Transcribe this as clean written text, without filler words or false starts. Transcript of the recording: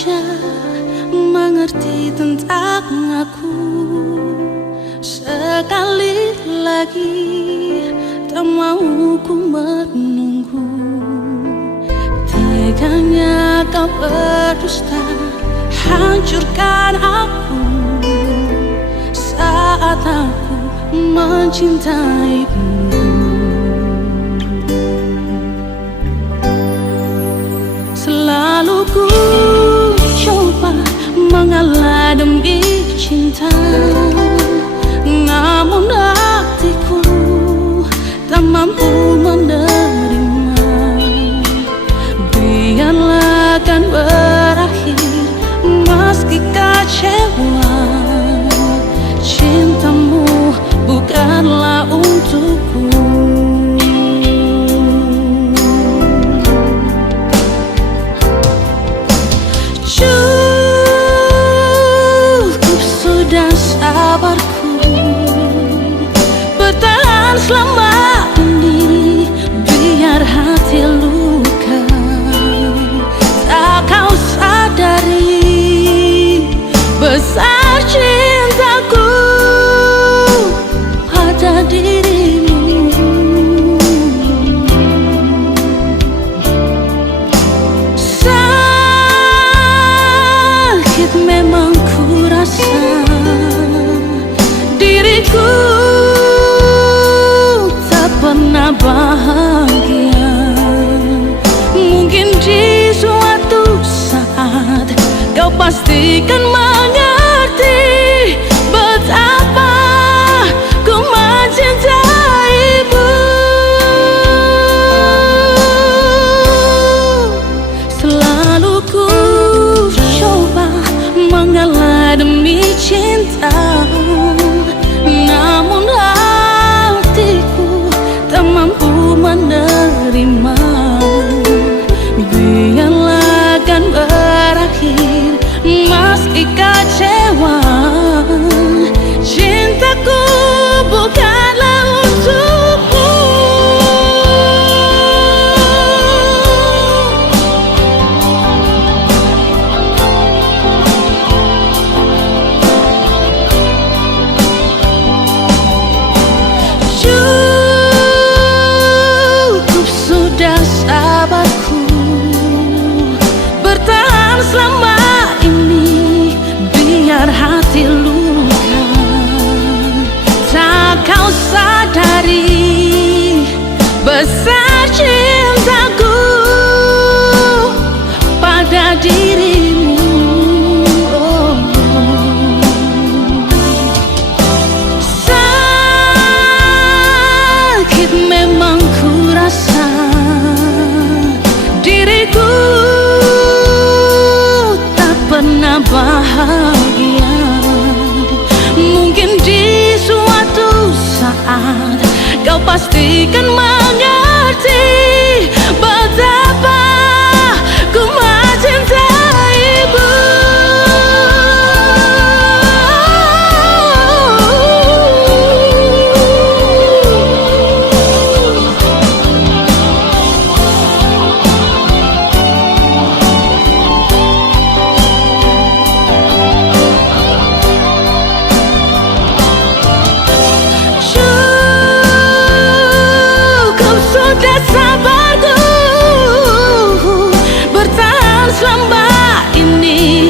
saja mengerti tentang aku. Sekali lagi tak mau ku menunggu. Teganya kau berdusta, hancurkan aku saat aku mencintaimu. Selalu ku coba mengalah demi cinta, namun hatiku tak mampu menerima. Biarlah kan berakhir meski kecewa. Cintamu bukanlah untukku. Cukup sudah sabarku bertahan selama ini, biar hati luka. Tak kau sadari besar cintaku pada dirimu. Sakit memang ku rasa, diriku tak pernah bahagia. Mungkin di suatu saat kau pastikan mengerti betapa ku mencintaimu. Selalu ku coba mengalah demi cinta, namun hatiku tak mampu menerima. Biarlah kan berakhir meski kecewa. Cintaku bukanlah untukmu. Cukup sudah sabarku bertahan selama ini, biar hati luka. Tak kau sadari besar cintaku pada dirimu. Oh. Sakit memang ku rasa, diriku tak pernah bahagia. Mungkin di suatu saat kau pastikan mengerti betapa ku mencintaimu. Sudah sabarku bertahan selama ini,